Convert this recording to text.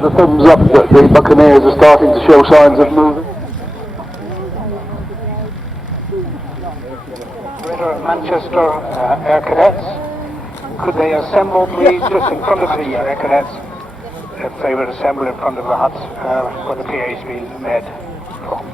that a thumbs up that the Buccaneers are starting to show signs of moving? Manchester Air Cadets, could they assemble please just in front of the Air Cadets, if they would assemble in front of the huts where the PA is being made from.